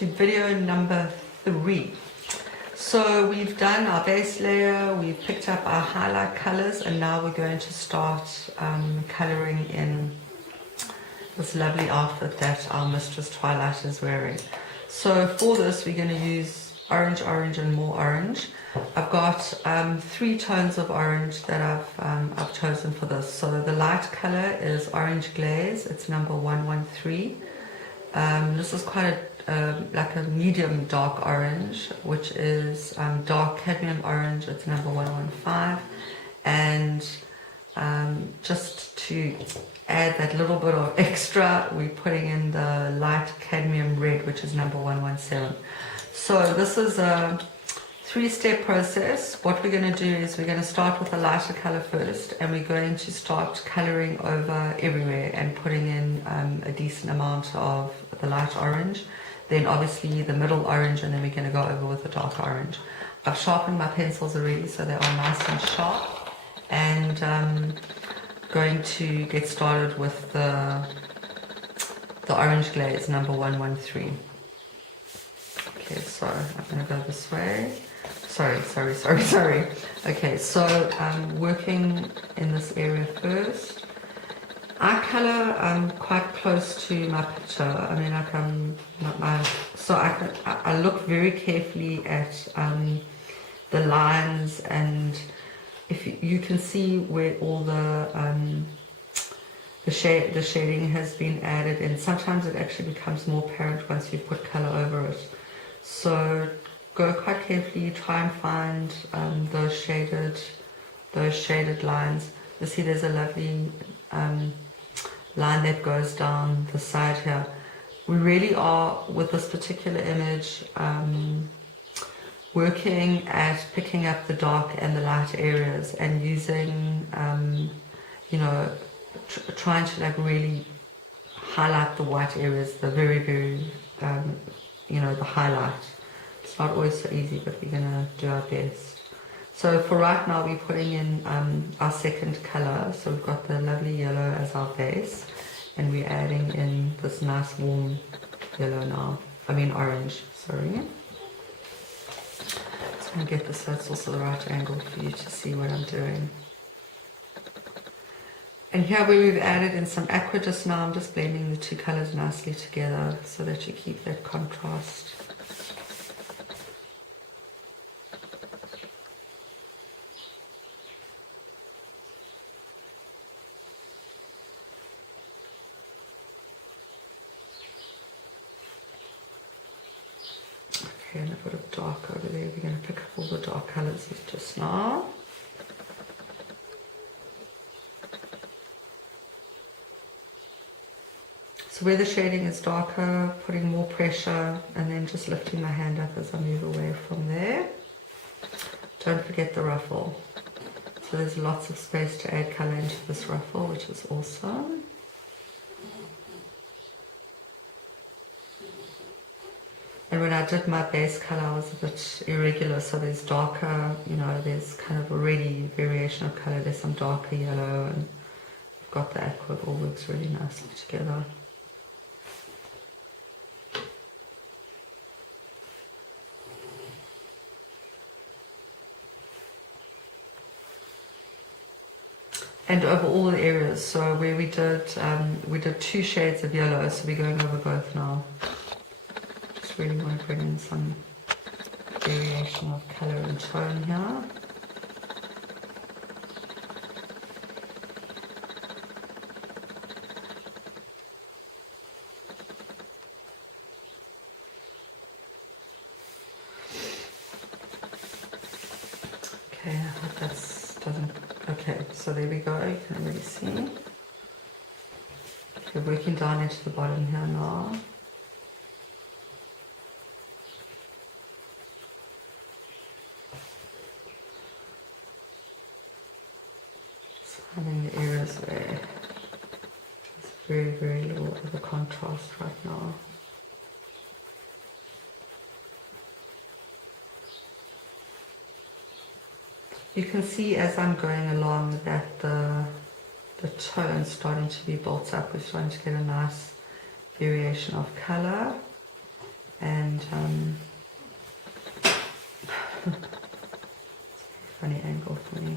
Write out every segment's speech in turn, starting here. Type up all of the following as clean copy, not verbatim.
to video number 3. So we've done our base layer, we've picked up our highlight colors, and now we're going to start coloring in this lovely outfit that our Mistress Twilight is wearing. So for this we're going to use orange, orange and more orange. I've got 3 tones of orange that I've chosen for this. So the light color is Orange Glaze, it's number 113. This is quite like a medium dark orange, which is dark cadmium orange, it's number 115. And just to add that little bit of extra, we're putting in the light cadmium red, which is number 117. So this is a 3-step process. What we're going to do is we're going to start with a lighter color first, and we're going to start coloring over everywhere and putting in a decent amount of the light orange, then obviously the middle orange, and then we're going to go over with the dark orange. I've sharpened my pencils already so they are nice and sharp, and going to get started with the orange glaze number 113. Okay, so I'm going to go this way. Sorry. Okay, so I'm working in this area first. I color quite close to my picture. I mean, I look very carefully at the lines, and if you can see where all the shading has been added, and sometimes it actually becomes more apparent once you put color over it. So go quite carefully, try and find those shaded lines. You see there's a lovely line that goes down the side here. We really are, with this particular image, working at picking up the dark and the light areas, and using trying to like really highlight the white areas, the very the highlight. It's not always so easy, but we're going to do our best. So for right now we're putting in our second color. So we've got the lovely yellow as our base, and we're adding in this nice warm yellow now. I mean orange, sorry. Just want to get this so it's also the right angle for you to see what I'm doing. And here where we've added in some aqua just now, I'm just blending the 2 colors nicely together so that you keep that contrast. Okay, and a bit of dark over there. We're going to pick up all the dark colors just now. So where the shading is darker, putting more pressure, and then just lifting my hand up as I move away from there. Don't forget the ruffle. So there's lots of space to add color into this ruffle, which is awesome. And when I did my base color, I was a bit irregular, so there's darker, there's kind of already variation of color. There's some darker yellow, and we've got the aqua. It all works really nicely together. And over all the areas, so where we did 2 shades of yellow, so we're going over both now. Just really want to bring in some variation of color and tone here. Okay, I hope that doesn't. Okay, so there we go, you can really see. Okay, working down into the bottom here now. Just finding the areas where there's very little of the contrast right now. You can see as I'm going along that the tone's starting to be built up. We're starting to get a nice variation of color. And funny angle for me.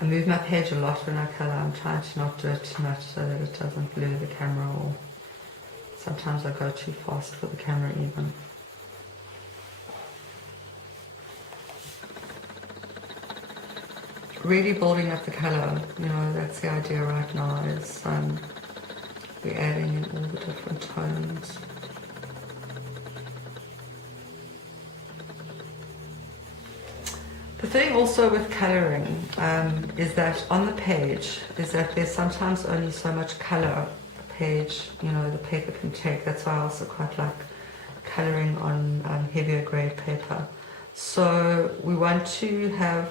I move my page a lot when I colour. I'm trying to not do it too much so that it doesn't blur the camera, or sometimes I go too fast for the camera even. Really building up the colour, you know, that's the idea right now, is we're adding in all the different tones. The thing also with colouring is that on the page, is that there's sometimes only so much colour a page, you know, the paper can take. That's why I also quite like colouring on heavier grade paper. So we want to have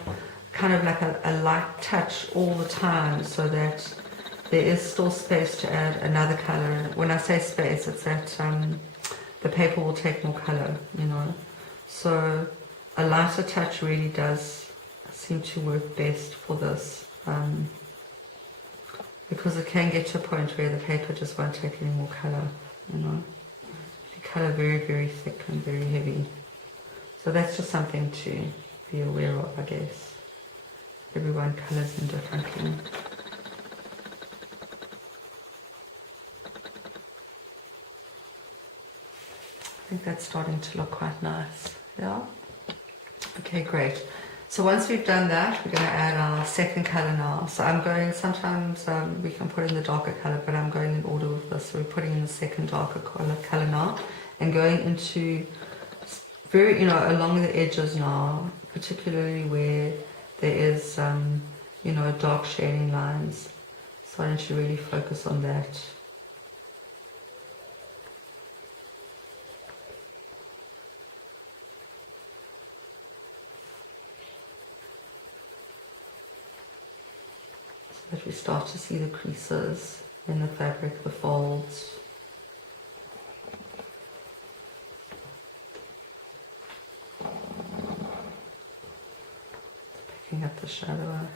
kind of like a light touch all the time, so that there is still space to add another colour. When I say space, it's that the paper will take more colour, you know. So a lighter touch really does seem to work best for this, because it can get to a point where the paper just won't take any more colour, you know. You colour very, very thick and very heavy. So that's just something to be aware of, I guess. Everyone colours them differently. I think that's starting to look quite nice, yeah? Okay, great. So once we've done that, we're going to add our second colour now. So I'm going, sometimes we can put in the darker colour, but I'm going in order with this. So we're putting in the second darker colour now, and going into very, you know, along the edges now, particularly where there is, you know, dark shading lines. Starting to really focus on that. So that we start to see the creases in the fabric, the folds. Picking up the shadow.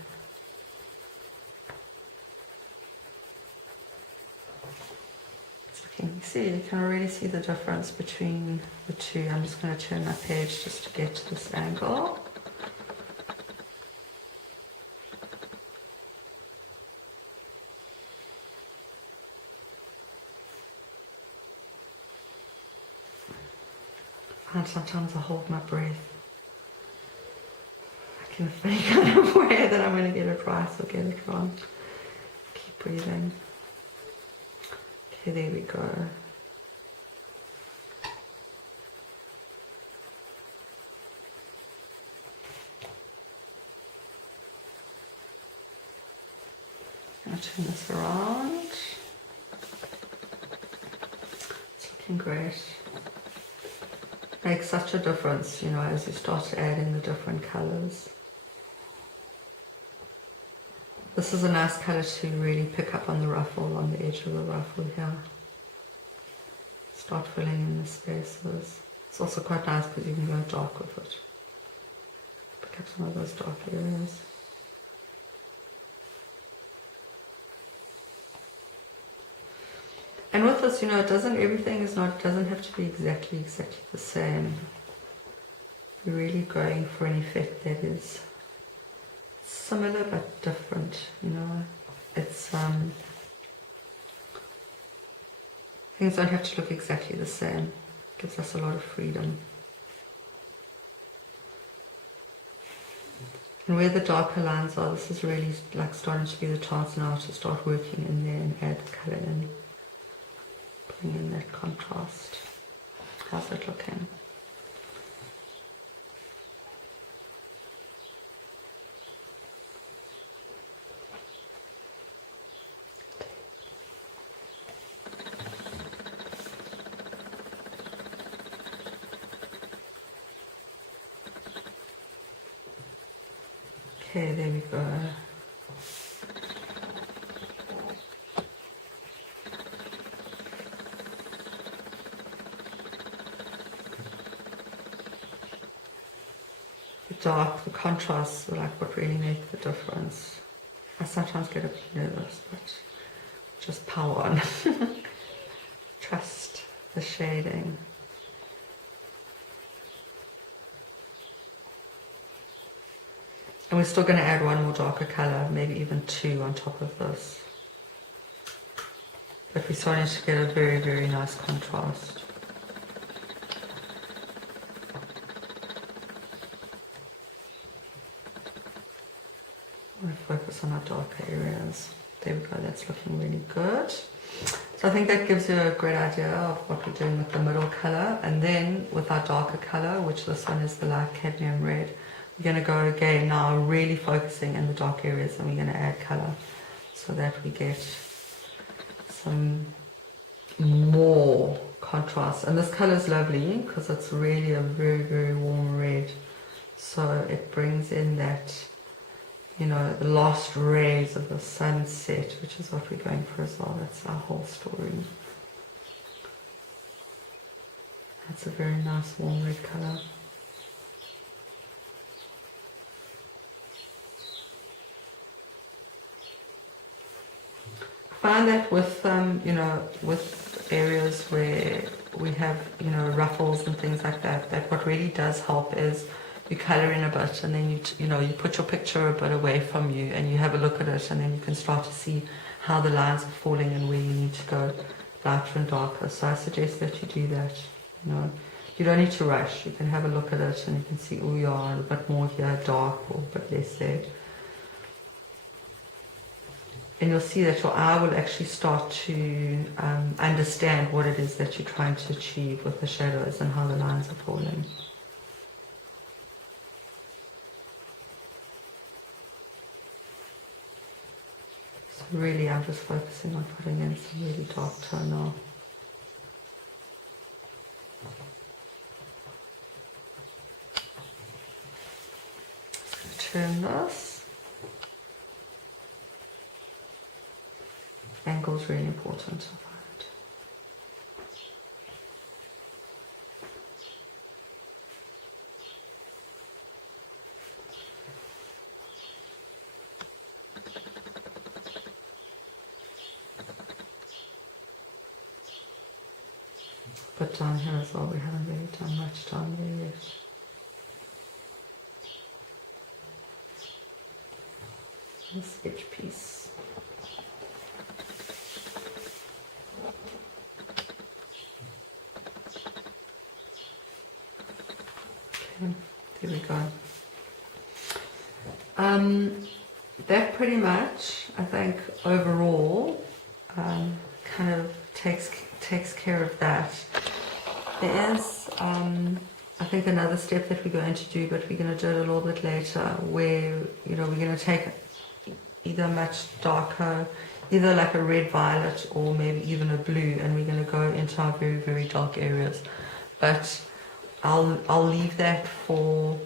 You see, you can already see the difference between the two. I'm just going to turn my page just to get to this angle. And sometimes I hold my breath. I can fake I'm aware that I'm going to get it right or get it wrong. Keep breathing. Okay, there we go. I'll turn this around. It's looking great. Makes such a difference, you know, as you start to add in the different colours. This is a nice colour to really pick up on the ruffle, on the edge of the ruffle here. Start filling in the spaces. It's also quite nice because you can go dark with it. Pick up some of those dark areas. And with this, you know, doesn't have to be exactly the same. You're really going for an effect that is similar but different, you know. It's things don't have to look exactly the same. It gives us a lot of freedom. And where the darker lines are, this is really like starting to be the chance now to start working in there and add the colour in. Putting in that contrast. How's it looking? Okay, there we go. The dark, the contrasts are like what really make the difference. I sometimes get a bit nervous, but just power on. Trust the shading. And we're still going to add one more darker color, maybe even two on top of this. But we're starting to get a very, very nice contrast. I'm going to focus on our darker areas. There we go, that's looking really good. So I think that gives you a great idea of what we're doing with the middle color. And then with our darker color, which this one is the light cadmium red, we're going to go again now, really focusing in the dark areas, and we're going to add color so that we get some more contrast. And this color is lovely because it's really a very, very warm red. So it brings in that, you know, the last rays of the sunset, which is what we're going for as well. That's our whole story. That's a very nice warm red color. I find that with, you know, with areas where we have, you know, ruffles and things like that, that what really does help is you colour in a bit, and then you put your picture a bit away from you and you have a look at it, and then you can start to see how the lines are falling and where you need to go lighter and darker. So I suggest that you do that. You know, you don't need to rush. You can have a look at it and you can see, oh yeah, a bit more here, dark, or a bit less there. And you'll see that your eye will actually start to understand what it is that you're trying to achieve with the shadows and how the lines are falling. So really, I'm just focusing on putting in some really dark tone now. Turn this. Angle is really important, I find. But down here as well, we haven't really done much down there yet. A sketch piece. There we go. That pretty much, I think, overall, kind of takes care of that. There is, I think, another step that we're going to do, but we're going to do it a little bit later, where, you know, we're going to take either much darker, either like a red violet or maybe even a blue, and we're going to go into our very, very dark areas. But I'll leave that for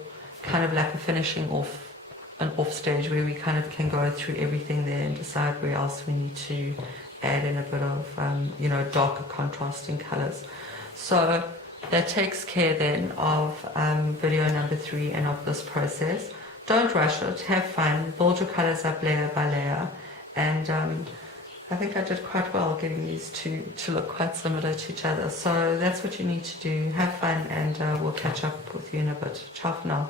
kind of like a finishing off, an off stage where we kind of can go through everything there and decide where else we need to add in a bit of, you know, darker contrasting colors. So that takes care then of video number 3 and of this process. Don't rush it, have fun, build your colors up layer by layer, and I think I did quite well getting these two to look quite similar to each other. So that's what you need to do. Have fun, and we'll catch up with you in a bit. Ciao for now.